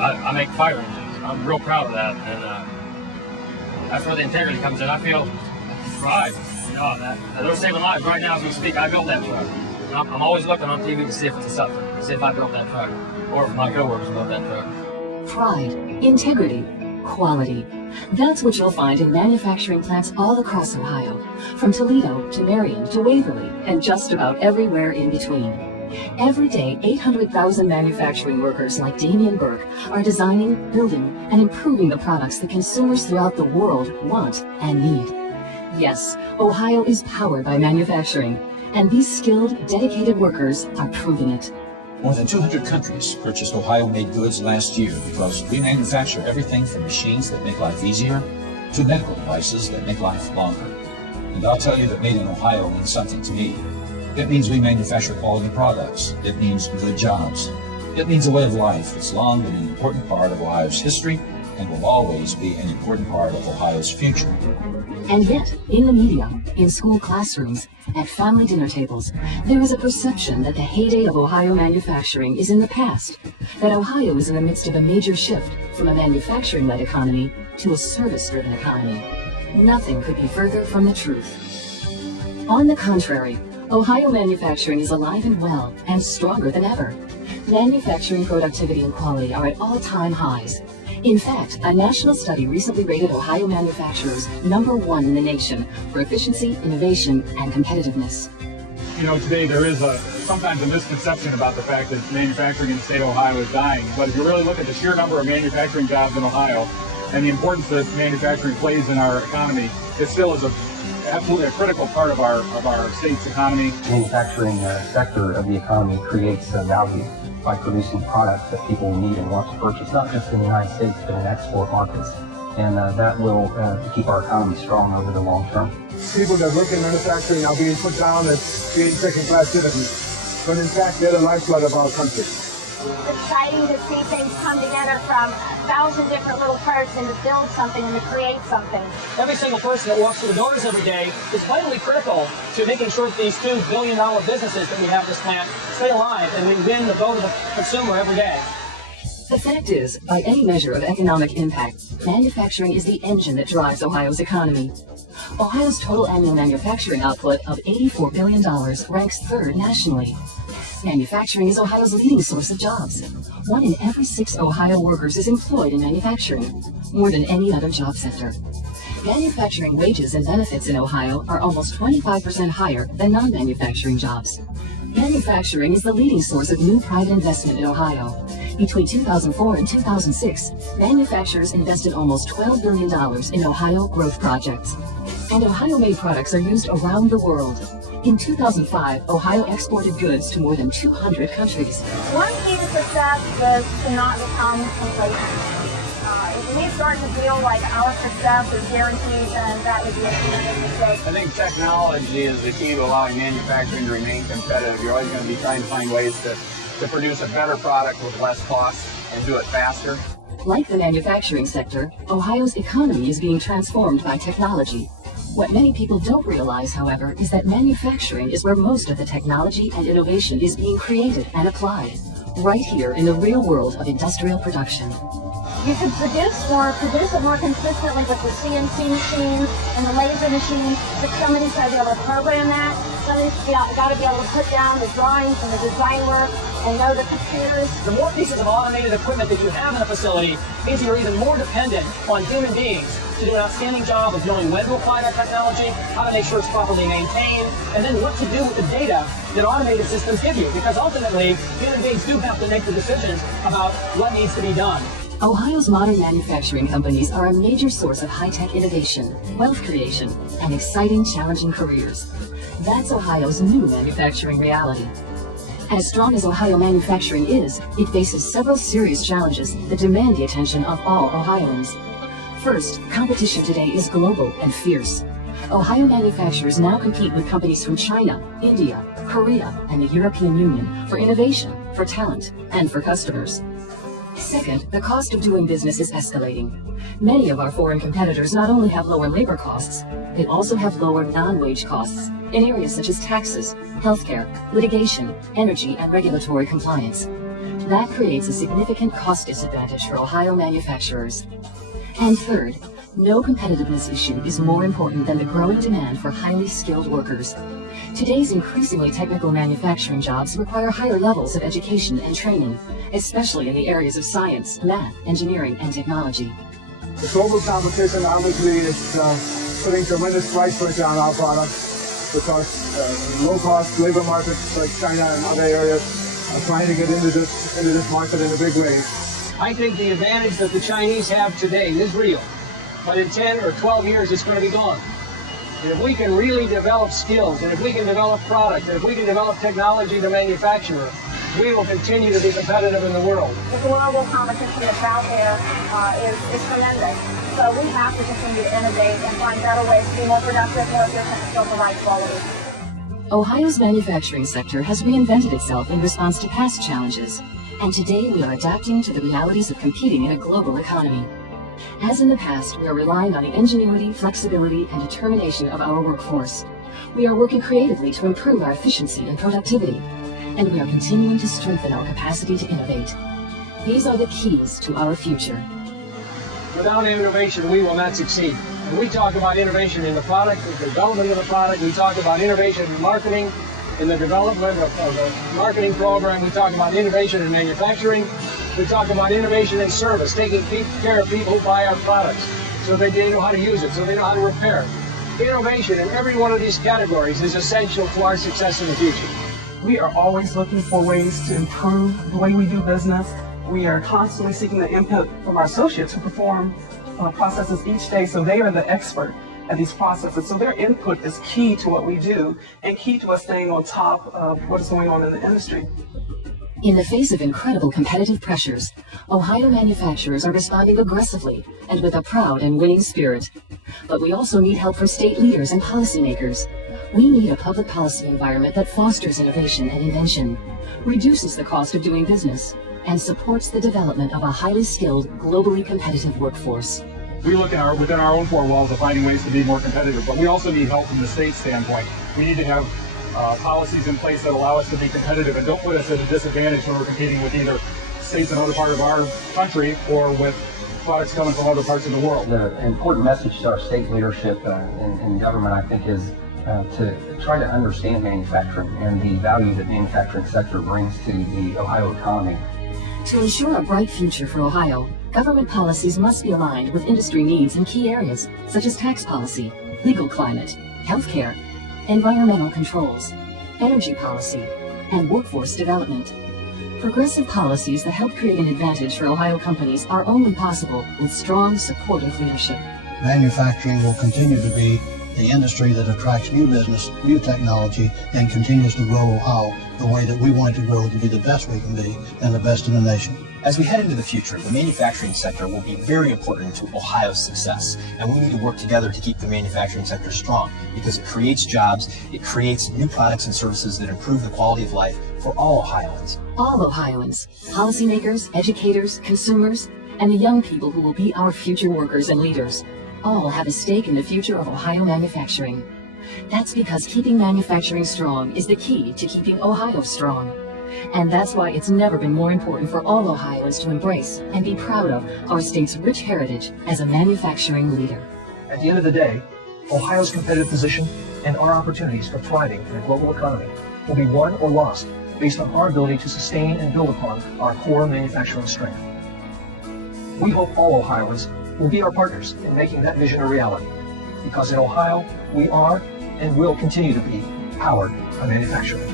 I make fire engines. I'm real proud of that, and that's where the integrity comes in. I feel pride, that they're saving lives right now as we speak. I built that truck. I'm always looking on TV to see if it's a sucker, to see if I built that truck, or if my coworkers built that truck. Pride, integrity, quality. That's what you'll find in manufacturing plants all across Ohio, from Toledo to Marion to Waverly, and just about everywhere in between. Every day, 800,000 manufacturing workers like Damian Burke are designing, building, and improving the products that consumers throughout the world want and need. Yes, Ohio is powered by manufacturing, and these skilled, dedicated workers are proving it. More than 200 countries purchased Ohio-made goods last year because we manufacture everything from machines that make life easier to medical devices that make life longer. And I'll tell you that made in Ohio means something to me. It means we manufacture quality products. It means good jobs. It means a way of life that's long been an important part of Ohio's history and will always be an important part of Ohio's future. And yet, in the media, in school classrooms, at family dinner tables, there is a perception that the heyday of Ohio manufacturing is in the past, that Ohio is in the midst of a major shift from a manufacturing-led economy to a service-driven economy. Nothing could be further from the truth. On the contrary, Ohio manufacturing is alive and well and stronger than ever. Manufacturing productivity and quality are at all-time highs. In fact, a national study recently rated Ohio manufacturers #1 in the nation for efficiency, innovation, and competitiveness. Today there is sometimes a misconception about the fact that manufacturing in the state of Ohio is dying. But if you really look at the sheer number of manufacturing jobs in Ohio and the importance that manufacturing plays in our economy, it still is absolutely a critical part of our state's economy. The manufacturing sector of the economy creates value by producing products that people need and want to purchase, not just in the United States, but in export markets. And that will keep our economy strong over the long term. People that work in manufacturing are being put down as being second-class citizens, but in fact, they're the lifeblood of our country. It's exciting to see things come together from 1,000 different little parts and to build something and to create something. Every single person that walks through the doors every day is vitally critical to making sure that these $2 billion businesses that we have this plant stay alive and we win the vote of the consumer every day. The fact is, by any measure of economic impact, manufacturing is the engine that drives Ohio's economy. Ohio's total annual manufacturing output of $84 billion ranks 3rd nationally. Manufacturing is Ohio's leading source of jobs. 1 in every 6 Ohio workers is employed in manufacturing, more than any other job sector. Manufacturing wages and benefits in Ohio are almost 25% higher than non-manufacturing jobs. Manufacturing is the leading source of new private investment in Ohio. Between 2004 and 2006, manufacturers invested almost $12 billion in Ohio growth projects. And Ohio-made products are used around the world. In 2005, Ohio exported goods to more than 200 countries. One key to success is to not become complacent. If we start to feel like our success is guaranteed, then that would be a tremendous mistake. I think technology is the key to allowing manufacturing to remain competitive. You're always going to be trying to find ways to produce a better product with less cost and do it faster. Like the manufacturing sector, Ohio's economy is being transformed by technology. What many people don't realize, however, is that manufacturing is where most of the technology and innovation is being created and applied, right here in the real world of industrial production. You could produce it more consistently with the CNC machines and the laser machines, but somebody's got to be able to program that. Somebody's got to be able to put down the drawings and the design work and know the computers. The more pieces of automated equipment that you have in a facility means you're even more dependent on human beings to do an outstanding job of knowing when to apply that technology, how to make sure it's properly maintained, and then what to do with the data that automated systems give you. Because ultimately, human beings do have to make the decisions about what needs to be done. Ohio's modern manufacturing companies are a major source of high-tech innovation, wealth creation, and exciting, challenging careers. That's Ohio's new manufacturing reality. As strong as Ohio manufacturing is, it faces several serious challenges that demand the attention of all Ohioans. First, competition today is global and fierce. Ohio manufacturers now compete with companies from China, India, Korea, and the European Union for innovation, for talent, and for customers. Second, the cost of doing business is escalating. Many of our foreign competitors not only have lower labor costs, they also have lower non-wage costs in areas such as taxes, healthcare, litigation, energy, and regulatory compliance. That creates a significant cost disadvantage for Ohio manufacturers. And third, no competitiveness issue is more important than the growing demand for highly skilled workers. Today's increasingly technical manufacturing jobs require higher levels of education and training, especially in the areas of science, math, engineering, and technology. The global competition obviously is putting tremendous price pressure on our products because low-cost labor markets like China and other areas are trying to get into this market in a big way. I think the advantage that the Chinese have today is real, but in 10 or 12 years it's going to be gone. And if we can really develop skills, and if we can develop product, and if we can develop technology to manufacture, we will continue to be competitive in the world. The global competition that's out there is tremendous. So we have to continue to innovate and find better ways to be more productive, more efficient, and still provide quality. Ohio's manufacturing sector has reinvented itself in response to past challenges, and today we are adapting to the realities of competing in a global economy. As in the past, we are relying on the ingenuity, flexibility, and determination of our workforce. We are working creatively to improve our efficiency and productivity, and we are continuing to strengthen our capacity to innovate. These are the keys to our future. Without innovation, we will not succeed. When we talk about innovation in the product, the development of the product, we talk about innovation in marketing, in the development of a marketing program, we talk about innovation in manufacturing, we talk about innovation in service, taking care of people who buy our products so they know how to use it, so they know how to repair it. Innovation in every one of these categories is essential to our success in the future. We are always looking for ways to improve the way we do business. We are constantly seeking the input from our associates who perform processes each day, so they are the expert at these processes. So their input is key to what we do and key to us staying on top of what is going on in the industry. In the face of incredible competitive pressures, Ohio manufacturers are responding aggressively and with a proud and winning spirit. But we also need help from state leaders and policymakers. We need a public policy environment that fosters innovation and invention, reduces the cost of doing business, and supports the development of a highly skilled, globally competitive workforce. We look at within our own four walls of finding ways to be more competitive, but we also need help from the state standpoint. We need to have policies in place that allow us to be competitive and don't put us at a disadvantage when we're competing with either states in other part of our country or with products coming from other parts of the world. The important message to our state leadership and government, I think, is to try to understand manufacturing and the value that the manufacturing sector brings to the Ohio economy. To ensure a bright future for Ohio, government policies must be aligned with industry needs in key areas such as tax policy, legal climate, healthcare, environmental controls, energy policy, and workforce development. Progressive policies that help create an advantage for Ohio companies are only possible with strong, supportive leadership. Manufacturing will continue to be the industry that attracts new business, new technology, and continues to grow Ohio the way that we want it to grow, to be the best we can be and the best in the nation. As we head into the future, the manufacturing sector will be very important to Ohio's success, and we need to work together to keep the manufacturing sector strong because it creates jobs, it creates new products and services that improve the quality of life for all Ohioans. All Ohioans, policymakers, educators, consumers, and the young people who will be our future workers and leaders, all have a stake in the future of Ohio manufacturing. That's because keeping manufacturing strong is the key to keeping Ohio strong. And that's why it's never been more important for all Ohioans to embrace and be proud of our state's rich heritage as a manufacturing leader. At the end of the day, Ohio's competitive position and our opportunities for thriving in a global economy will be won or lost based on our ability to sustain and build upon our core manufacturing strength. We hope all Ohioans will be our partners in making that vision a reality, because in Ohio, we are and will continue to be powered by manufacturing.